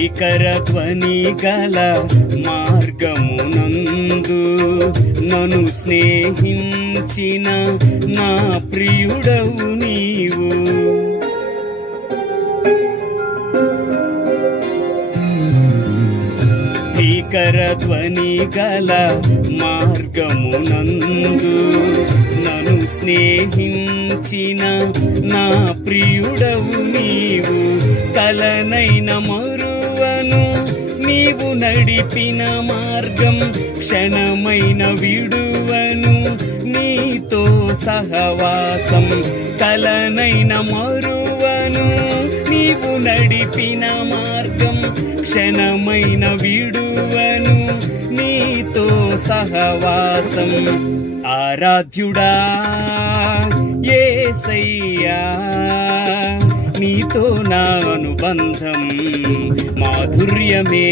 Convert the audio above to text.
భీకర ధ్వని గల మార్గమునందు నన్ను స్నేహించిన నా ప్రియుడవు నీవు. భీకర ధ్వని గల మార్గమునందు నన్ను స్నేహించిన నా ప్రియుడవు నీవు. కలనైన మరువను నీవు నడిపిన మార్గం, క్షణమైన విడువను నీతో సహవాసం. కలనైన మరువను నీవు నడిపిన మార్గం, క్షణమైన విడువను నీతో సహవాసం. ఆరాధ్యుడా యేసయ్యా, నీతో నా అనుబంధం మాధుర్యమే.